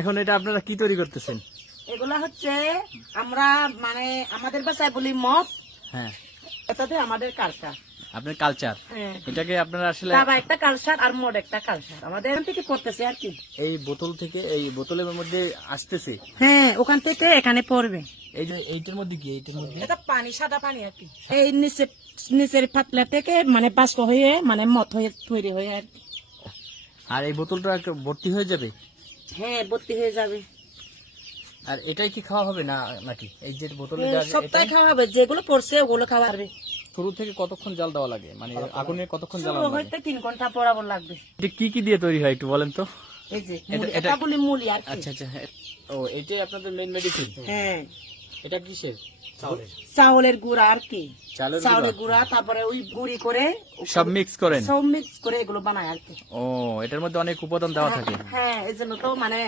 এখন এটা আপনারা কি তৈরি করতেছেন? এগুলা হচ্ছে আমরা মানে আমাদের ভাষায় বলি মদ, হ্যাঁ, এটাতে আমাদের কালচার। আপনার কালচার। হ্যাঁ, এটাকে আপনারা আসলে তাবা একটা কালচার আর মদ একটা কালচার আমাদের এখান থেকে পড়তেছে আর কি। এই বোতল থেকে, এই বোতলের মধ্যে আসতেছে। হ্যাঁ, ওখান থেকে এখানে পড়বে। এই যে এইটার মধ্যে কি, এইটার মধ্যে এটা পানি, সাদা পানি আর কি। এই নিচের পাতলা থেকে মানে বাষ্প হয়ে মানে মদ হয়ে তৈরি হয়ে আর কি। আর এই বোতলটা একটু ভর্তি হয়ে যাবে। হ্যাঁ, ভর্তি হয়ে যাবে। আর এটাই কি খাওয়া হবে না নাকি? এই যে বোতলে সপ্তাহে খাওয়া হবে, যেগুলো পড়ছে ওগুলো খাওয়া হবে। শুরু থেকে কতক্ষণ জাল দেওয়া লাগে, মানে আগুনে কতক্ষণ শুরু জ্বালানো লাগে? হইতে 3 ঘন্টা বরাবর লাগবে। এটা কি কি দিয়ে তৈরি হয় একটু বলেন তো? এই যে এটা- এটা বলি মুলি আর কি। আচ্ছা আচ্ছা, ও এটাই আপনাদের মেইন মেডিসিন? হ্যাঁ, এটা কিসের? চাউলের গুঁড়া আর কি। চালের চাউলের গুঁড়া? গুঁড়া, তারপরে ওই গুঁড়ি করে সব মিক্স করেন? সব মিক্স করে এগুলো বানায় আর কি। ও, এটার মধ্যে অনেক উপাদান দেওয়া থাকে। হ্যাঁ, এই জন্য তো মানে